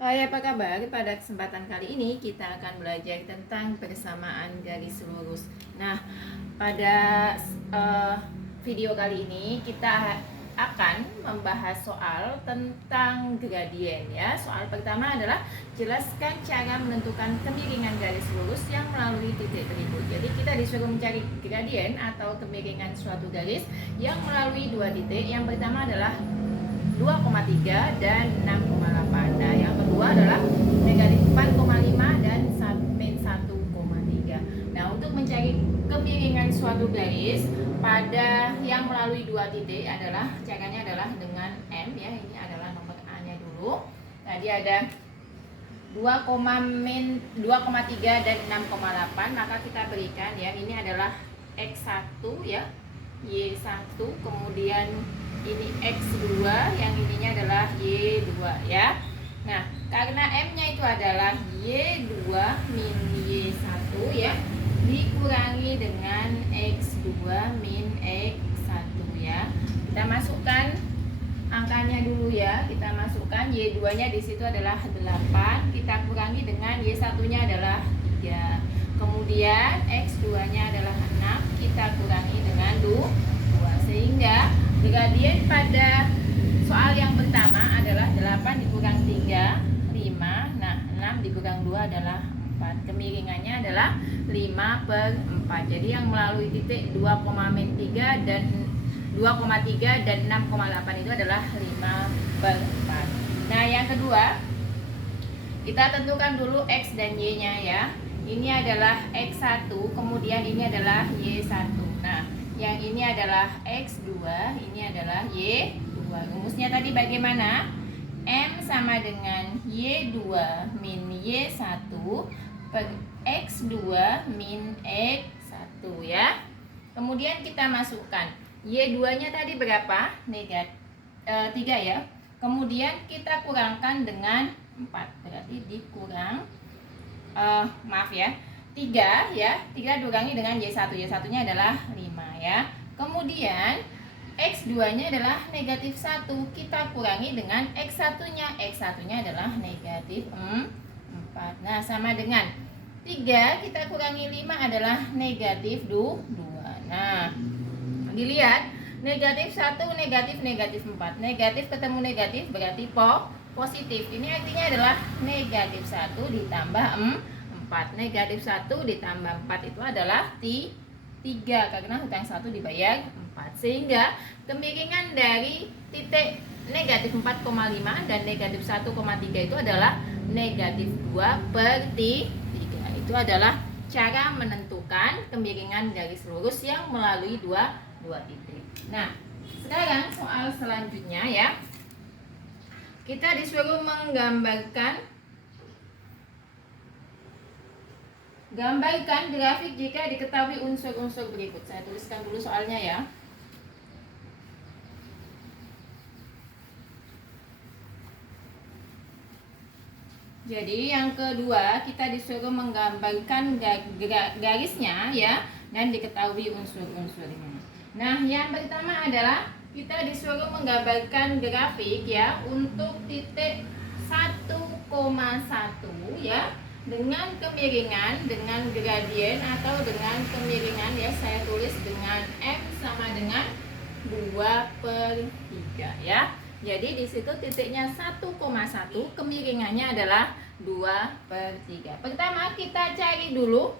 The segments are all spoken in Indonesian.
Hai, apa kabar? Pada kesempatan kali ini kita akan belajar tentang persamaan garis lurus. Nah, pada video kali ini kita akan membahas soal tentang gradien ya. Soal pertama adalah jelaskan cara menentukan kemiringan garis lurus yang melalui titik berikut. Jadi kita disuruh mencari gradien atau kemiringan suatu garis yang melalui dua titik. Yang pertama adalah 2,3 dan 6,8. Nah, yang kedua adalah negatif 4,5 dan min 1,3. Nah, untuk mencari kemiringan suatu garis pada yang melalui dua titik adalah caranya adalah dengan M ya. Ini adalah nomor A-nya dulu. Tadi ada 2,3 dan 6,8, maka kita berikan ya, ini adalah X1 ya, Y1, kemudian ini X2, yang ininya adalah Y2 ya. Nah, karena M-nya itu adalah Y2 min Y1 ya, dikurangi dengan X2 min X1 ya. Kita masukkan angkanya dulu ya. Kita masukkan Y2-nya di situ adalah 8, kita kurangi dengan Y1-nya adalah 3. Kemudian X2-nya adalah 6, kita kurangi dengan 2. Sehingga gradien pada soal yang pertama adalah 8 dikurang 3, 5. Nah, 6 dikurang 2 adalah 4. Kemiringannya adalah 5/4. Jadi yang melalui titik 2,3 dan 6,8 itu adalah 5/4. Nah, yang kedua, kita tentukan dulu X dan Y-nya ya. Ini adalah X1, kemudian ini adalah Y1. Nah, yang ini adalah X2, ini adalah Y2. Rumusnya tadi bagaimana? M sama dengan Y2 min Y1 per X2 min X1 ya. Kemudian kita masukkan Y2-nya tadi berapa? 3 ya. Kemudian kita kurangkan dengan 4. Berarti dikurang maaf ya, 3 ya. 3 dikurangi dengan Y1. Y1-nya adalah 5 ya. Kemudian X2-nya adalah negatif 1. Kita kurangi dengan X1-nya. X1-nya adalah negatif 4. Nah, sama dengan 3 kita kurangi 5 adalah negatif 2. Nah, dilihat negatif 1, negatif 4. Negatif ketemu negatif berarti positif. Ini artinya adalah negatif 1 ditambah 4. Negatif 1 ditambah 4 itu adalah 3, karena hutang 1 dibayar 4. Sehingga kemiringan dari titik negatif 4,5 dan negatif 1,3 itu adalah negatif 2/3. Itu adalah cara menentukan kemiringan garis lurus yang melalui dua titik. Nah, sekarang soal selanjutnya ya. Kita disuruh menggambarkan grafik jika diketahui unsur-unsur berikut. Saya tuliskan dulu soalnya ya. Jadi yang kedua, kita disuruh menggambarkan garisnya ya, dan diketahui unsur-unsurnya. Nah, yang pertama adalah kita disuruh menggambarkan grafik ya untuk titik 1,1 ya, dengan kemiringan, dengan gradien atau dengan kemiringan ya, saya tulis dengan M sama dengan 2/3 ya. Jadi di situ titiknya 1,1, kemiringannya adalah 2/3. Pertama kita cari dulu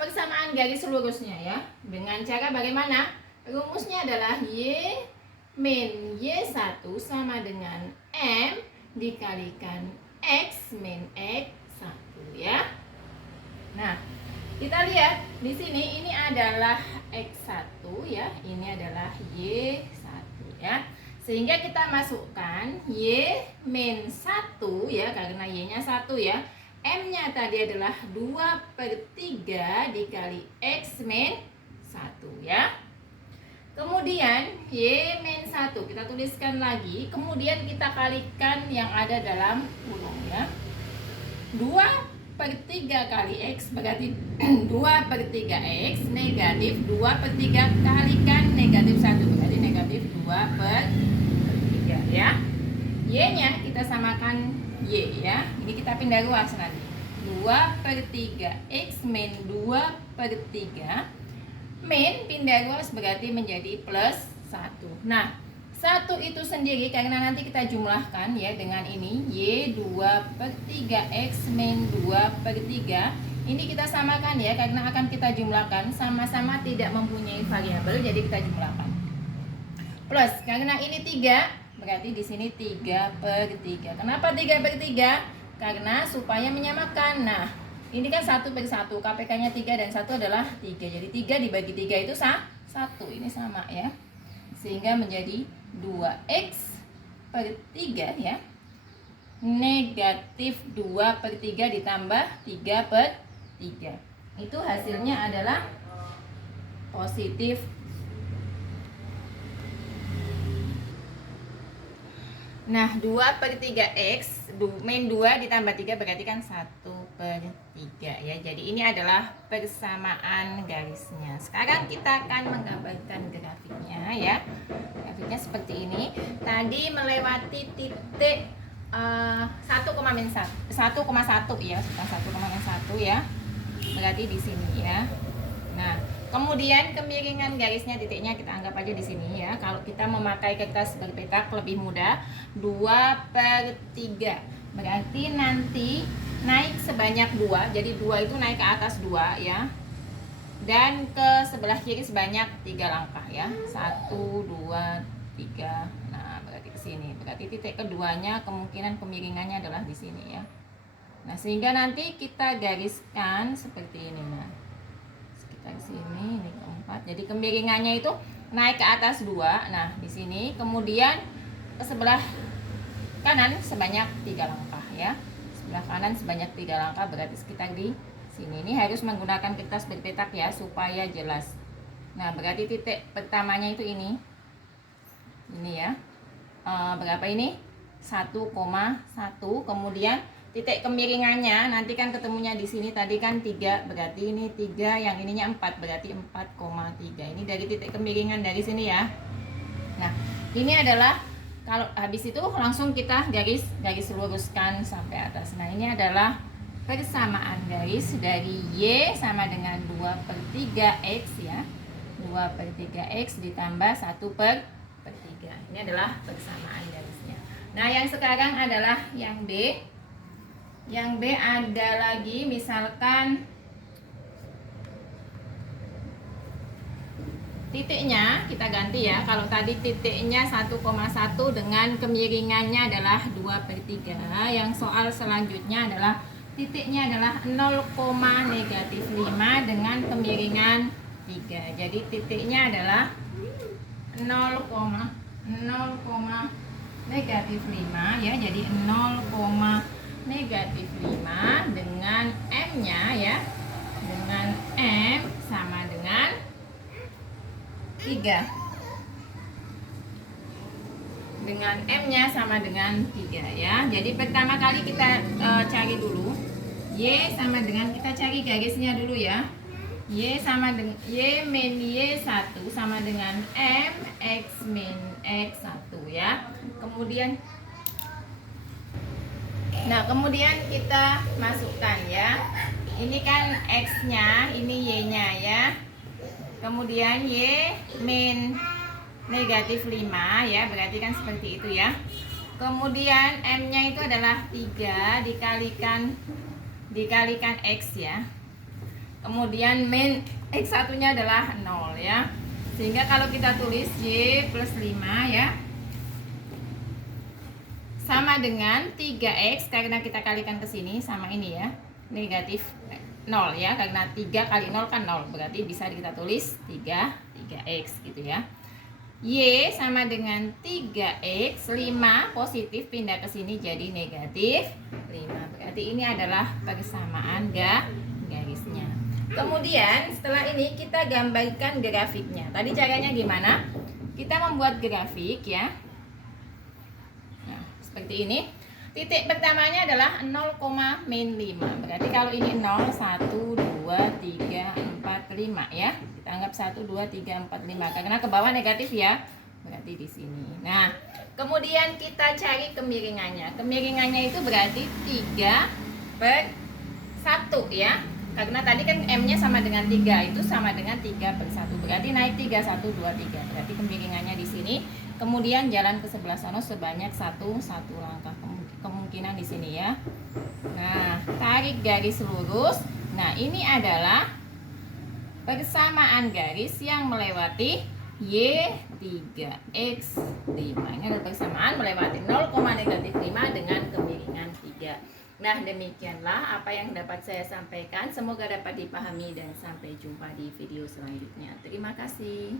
persamaan garis lurusnya ya. Dengan cara bagaimana? Rumusnya adalah Y min Y1 sama dengan M dikalikan X min X1 ya. Nah, kita lihat di sini ini adalah X1 ya, ini adalah Y1 ya. Sehingga kita masukkan Y min 1 ya, karena Y-nya 1 ya. M-nya tadi adalah 2/3 dikali X min 1 ya. Kemudian Y min 1 kita tuliskan lagi, kemudian kita kalikan yang ada dalam kurung ya. 2/3 kali X berarti 2/3 X, negatif 2/3 kalikan negatif 1 berarti negatif 2/3 ya. Y-nya kita samakan Y ya. Ini kita pindah ruas nanti. 2/3 X min 2/3. Min pindah ruas berarti menjadi plus 1. Nah, 1 itu sendiri karena nanti kita jumlahkan ya dengan ini Y 2/3 X min 2/3. Ini kita samakan ya karena akan kita jumlahkan, sama-sama tidak mempunyai variabel jadi kita jumlahkan. Plus karena ini 3 berarti di sini 3/3. Kenapa 3/3? Karena supaya menyamakan. Nah, ini kan 1/1, KPK-nya 3 dan 1 adalah 3. Jadi 3 dibagi 3 itu 1. Ini sama ya. Sehingga menjadi 2x/3 ya. Negatif 2/3 ditambah 3/3. Itu hasilnya adalah positif. Nah, 2/3x min 2 ditambah 3 berarti kan 1/3 ya. Jadi ini adalah persamaan garisnya. Sekarang kita akan menggambarkan grafiknya ya. Grafiknya seperti ini. Tadi melewati titik 1,1 ya, bukan 1,1 ya. Berarti di sini ya. Nah, kemudian kemiringan garisnya, titiknya kita anggap aja di sini ya. Kalau kita memakai kertas berpetak lebih mudah, 2/3. Berarti nanti naik sebanyak 2. Jadi 2 itu naik ke atas 2 ya. Dan ke sebelah kiri sebanyak 3 langkah ya. 1, 2, 3. Nah, berarti ke sini. Berarti titik keduanya kemungkinan kemiringannya adalah di sini ya. Nah, sehingga nanti kita gariskan seperti ini. Nah, sekitar sini, ini keempat. Jadi kemiringannya itu naik ke atas 2. Nah, di sini kemudian ke sebelah kanan sebanyak 3 langkah ya. Sebelah kanan sebanyak 3 langkah berarti sekitar di sini. Ini harus menggunakan kertas berpetak ya supaya jelas. Nah, berarti titik pertamanya itu ini. Ini ya. Berapa ini? 1,1. Kemudian titik kemiringannya nanti kan ketemunya di sini tadi kan 3, berarti ini 3, yang ininya 4, berarti 4,3. Ini dari titik kemiringan dari sini ya. Nah, ini adalah kalau habis itu langsung kita garis luruskan sampai atas. Nah, ini adalah persamaan garis dari Y sama dengan 2/3X ya. 2/3X ditambah 1/3. Ini adalah persamaan garisnya. Nah, yang sekarang adalah yang B. Yang B ada lagi misalkan titiknya kita ganti ya. Kalau tadi titiknya 1,1 dengan kemiringannya adalah 2/3. Yang soal selanjutnya adalah titiknya adalah 0,-5 dengan kemiringan 3. Jadi titiknya adalah 0,-5 ya. Jadi 0,-5 dengan M-nya ya. Dengan M sama dengan 3. Dengan M-nya sama dengan 3 ya. Jadi pertama kali kita cari dulu Y sama dengan, kita cari garisnya dulu ya. Y sama dengan Y min Y1 sama dengan M X min X1 ya. Kemudian kemudian kita masukkan ya. Ini kan X-nya, ini Y-nya ya. Kemudian Y min -5 ya, berarti kan seperti itu ya. Kemudian M-nya itu adalah 3 dikalikan X ya. Kemudian min X1-nya adalah 0 ya. Sehingga kalau kita tulis Y plus 5 ya, sama dengan 3X karena kita kalikan ke sini sama ini ya. Negatif 0 ya, karena 3 kali 0 kan 0, berarti bisa kita tulis 3X gitu ya. Y sama dengan 3X, 5 positif pindah ke sini jadi negatif 5. Berarti ini adalah persamaan garisnya. Kemudian setelah ini kita gambarkan grafiknya. Tadi caranya gimana? Kita membuat grafik ya. Nah, seperti ini. Titik pertamanya adalah 0,-5. Berarti kalau ini 0, 1, 2, 3, 4, 5 ya. Kita anggap 1, 2, 3, 4, 5. Karena ke bawah negatif ya. Berarti di sini. Nah, Kemudian kita cari kemiringannya. Kemiringannya itu berarti 3/1 ya. Karena tadi kan M-nya sama dengan 3, itu sama dengan 3/1. Berarti naik 3, 1, 2, 3. Berarti kemiringannya di sini. Kemudian jalan ke sebelah sana sebanyak 1 langkah. Kemungkinan di sini ya. Nah, tarik garis lurus. Nah, ini adalah persamaan garis yang melewati Y3X5. Ini adalah persamaan melewati 0,-5 dengan kemiringan 3. Nah, demikianlah apa yang dapat saya sampaikan. Semoga dapat dipahami dan sampai jumpa di video selanjutnya. Terima kasih.